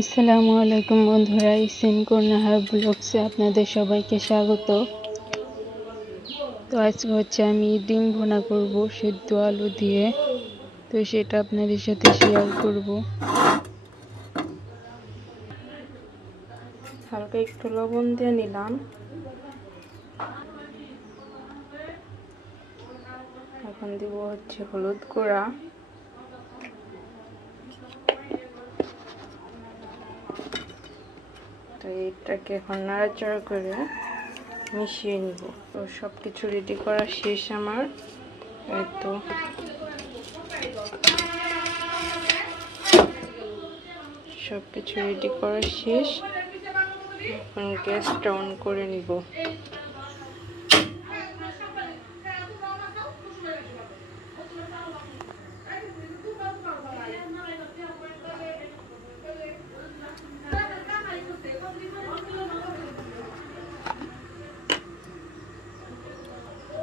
আসসালামু আলাইকুম বন্ধুরা, ইসিন কর্নাহার ব্লগসে আপনাদের সবাইকে স্বাগত। তো আজকে হচ্ছে আমি ডিম ভুনা করব সিদ্ধ আলু দিয়ে। তো সেটা আপনাদের সাথে শেয়ার করব। হালকা একটু লবণ দিয়ে নিলাম। এখন দিব হচ্ছে হলুদ গুঁড়া, তো এটাকে এখন নাড়াচাড়া করে মিশিয়ে নিব। তো সব কিছু রেডি করা শেষ আমার। এই তো সব কিছু রেডি করা শেষ। এখন গ্যাসটা অন করে নিব।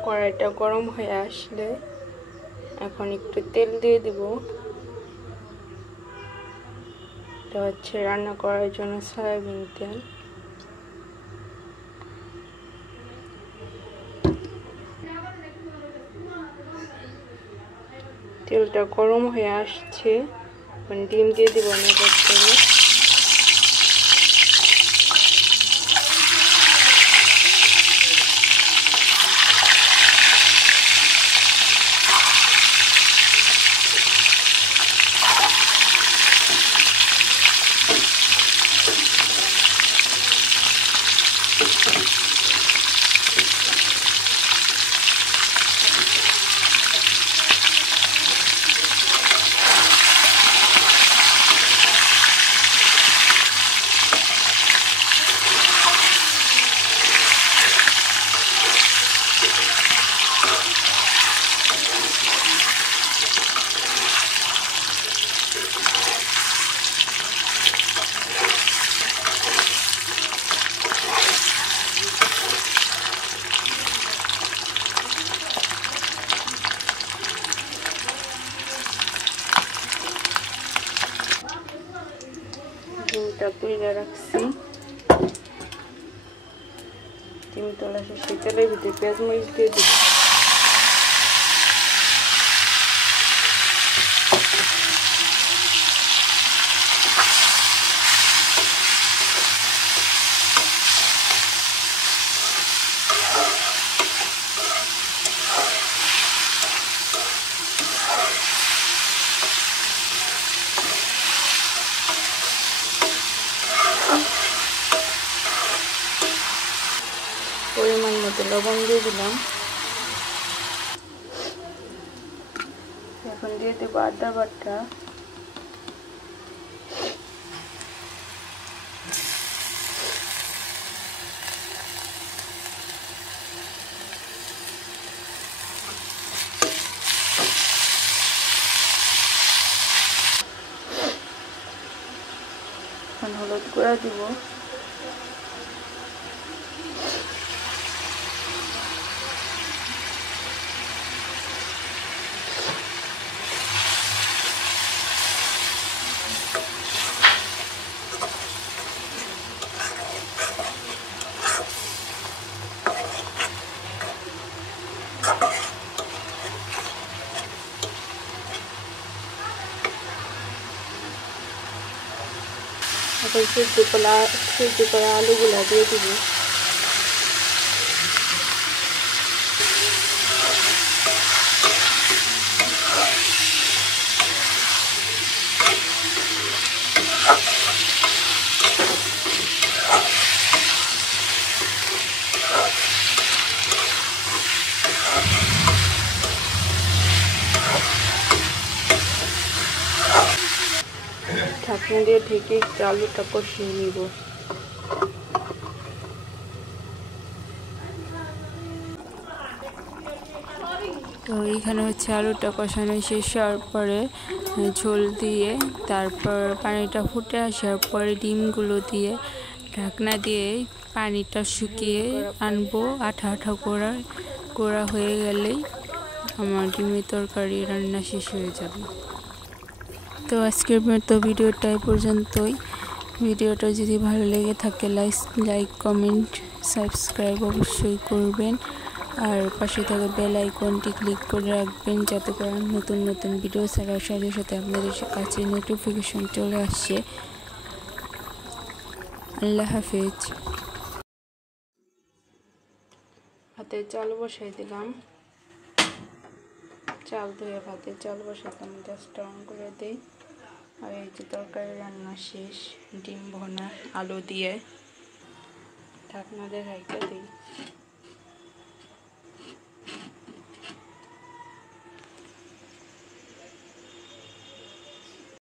কড়াইটা গরম হয়ে আসলে এখন একটু তেল দিয়ে দিব। এটা হচ্ছে রান্না করার জন্য সয়াবিন তেল। তেলটা গরম হয়ে আসছে, এখন ডিম দিয়ে দিব আমি করে। ডিমটা তুলে রাখছি। ডিম তোলা শেষে তেলের ভিতরে পেঁয়াজ মরিচ দিয়ে দিব। পরিমাণ মতো লবণ দিয়ে দিলাম। এখন দিয়ে দেবো আদা বাটা, এখন হলুদ গুঁড়া দিব, এখন সিদ্ধ করা আলুগুলা দিয়ে দিব। ঢাকনা দিয়ে ঢেকে একটু আলুটা কষিয়ে নিব। তো এইখানে হচ্ছে আলুটা কষানো শেষ হওয়ার পরে ঝোল দিয়ে তারপর পানিটা ফুটে আসার পরে ডিমগুলো দিয়ে ঢাকনা দিয়ে পানিটা শুকিয়ে আনবো। আঠা আঠা করা হয়ে গেলেই আমার ডিমের তরকারি রান্না শেষ হয়ে যাবে। তো আজকের মতো ভিডিওটা এই পর্যন্তই। ভিডিওটা যদি ভালো লেগে থাকে লাইক কমেন্ট সাবস্ক্রাইব অবশ্যই করবেন, আর পাশে থাকা বেল আইকনটি ক্লিক করে রাখবেন যাতে করে নতুন নতুন ভিডিও ছাড়ার সাথে সাথে আপনাদের কাছে নোটিফিকেশন চলে আসে। আল্লাহ হাফেজ। ভাতে চাল বসাই দিলাম, চাল ধুয়ে ভাতে চাল বসাইলাম, গ্যাসটা অন করে দিই। আর এই যে তরকারি রান্না শেষ, ডিম ভুনা আলু দিয়ে, ঢাকনা দিয়ে রেখে দিই।